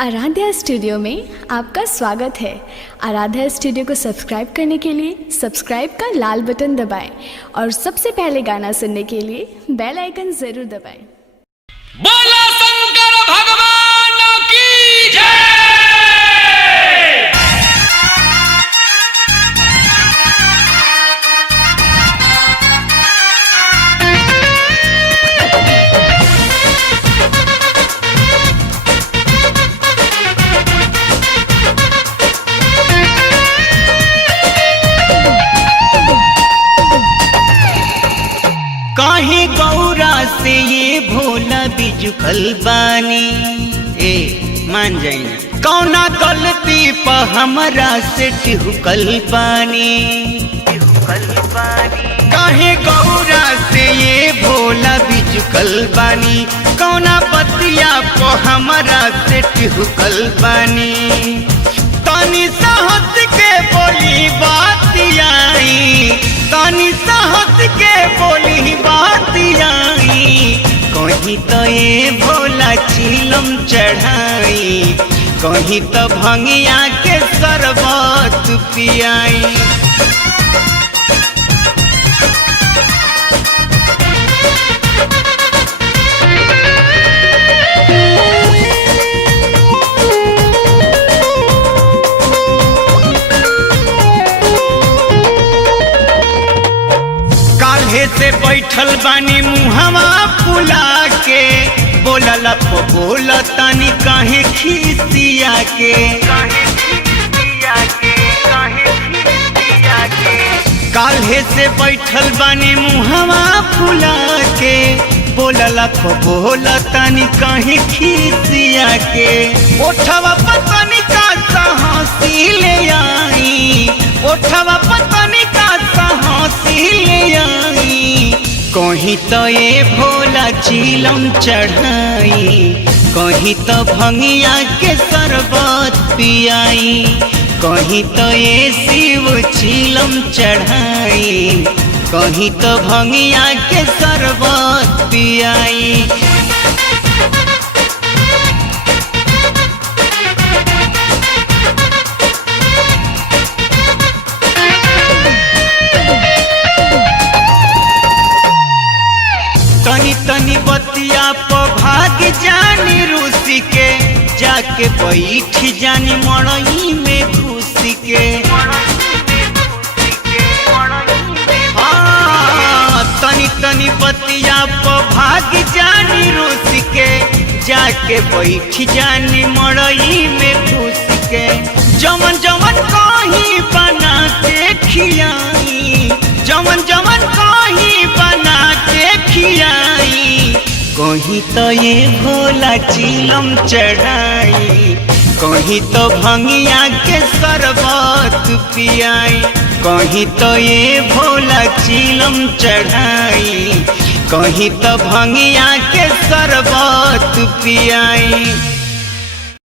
Aaradhya studio में आपका स्वागत है। आराध्या स्टूडियो को सब्सक्राइब करने के लिए सब्सक्राइब का लाल बटन दबाएं और सबसे पहले गाना सुनने के लिए बेल आइकन जरूर दबाएं। बोला शंकर भगवान की जय। काहे गौरा से ये भोला बिजुकल बानी ए मान जाइना कौना गलती पर हमरा से टिहुकल बानी काहे गौरा से ये भोला बिजुकल बानी कौना बतिया पर हमरा से टिहुकल बानी तनी साहस के बोली बातियाई तनी साहस के बोली बातियाई कहीं तो ये भोला चिलम चढ़ाई कहीं तो भंगिया के शरबत पियाई। काल्हे से बैठल बानी मुहवा फुला के बोलला बोलतानी काहे खिसिया के काल्हे से बैठल बानी मुहवा फुला के बोलला बोलतानी काहे खिसिया के ओठवा पतनी का हंसी ले आई ओठवा पतनी का हंसी ले आई कहीं तो ये भोला चिलम चढ़ाई कहीं तो भंगिया के शरबत पियाई कहीं तो ये शिव चिलम चढ़ाई कहीं तो भंगिया के शरबत पियाई। तनी तनी बतिया पर भाग जानी रूसी के जाके बैठ जानी मड़ई में खुशी के हाँ तनी तनी बतिया पर भाग जानी रूसी के जाके बैठ जानी मड़ई में खुशी के जमन जमन कहीं बना के खियाई जमन जमन कहीं बना के खियाई कहीं तो ये भोला चिलम चढ़ाई कहीं तो भंगिया के शरबत पियाई कहीं तो ये भोला चिलम चढ़ाई कहीं तो भंगिया के शरबत पियाई।